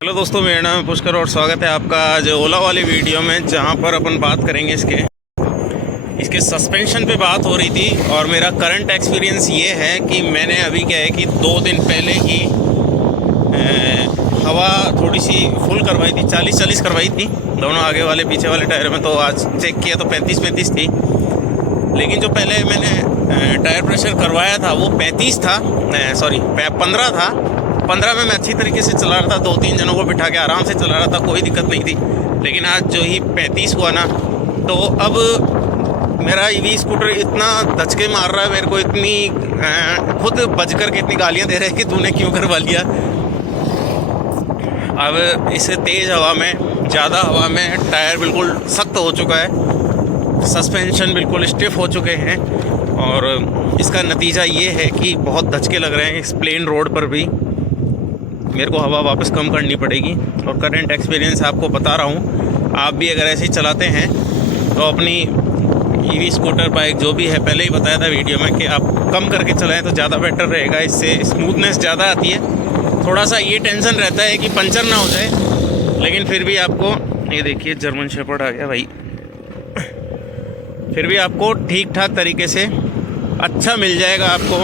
Hello दोस्तों, मेरा नाम है पुष्कर और स्वागत है आपका आज ओला वाली वीडियो में, जहां पर अपन बात करेंगे इसके सस्पेंशन पे बात हो रही थी। और मेरा करंट एक्सपीरियंस ये है कि मैंने अभी क्या है कि 2 दिन पहले ही हवा थोड़ी सी फुल करवाई थी, 40-40 करवाई थी दोनों आगे वाले पीछे वाले टायर में। तो आज चेक किया तो 35-35 थी, लेकिन जो पहले मैंने टायर प्रेशर करवाया था वो 35 था, सॉरी 15 था। 15 में मैं अच्छी तरीके से चला रहा था, 2-3 जनों को बिठा के आराम से चला रहा था, कोई दिक्कत नहीं थी। लेकिन आज जो ही 35 हुआ ना, तो अब मेरा ईवी स्कूटर इतना धचके मार रहा है मेरे को, इतनी खुद बज करके इतनी गालियां दे रहे हैं कि तूने क्यों करवा लिया। अब इस तेज़ हवा में, ज़्यादा हवा में टायर बिल्कुल सख्त हो चुका है, सस्पेंशन बिल्कुल स्टिफ हो चुके हैं, और इसका नतीजा ये है कि बहुत धचके लग रहे हैं। इस प्लेन रोड पर भी मेरे को हवा वापस कम करनी पड़ेगी। और करंट एक्सपीरियंस आपको बता रहा हूँ, आप भी अगर ऐसे ही चलाते हैं तो अपनी ईवी स्कूटर बाइक जो भी है, पहले ही बताया था वीडियो में कि आप कम करके चलाएं तो ज़्यादा बेटर रहेगा। इससे स्मूथनेस ज़्यादा आती है। थोड़ा सा ये टेंशन रहता है कि पंचर ना हो जाए, लेकिन फिर भी आपको, ये देखिए जर्मन शेपर्ड आ गया भाई, फिर भी आपको ठीक ठाक तरीके से अच्छा मिल जाएगा आपको।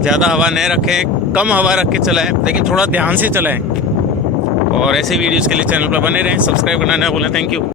ज़्यादा हवा नहीं रखें, कम हवा रख के चलाएं, लेकिन थोड़ा ध्यान से चलाएं। और ऐसे वीडियोज़ के लिए चैनल पर बने रहें, सब्सक्राइब करना ना भूलें। Thank you.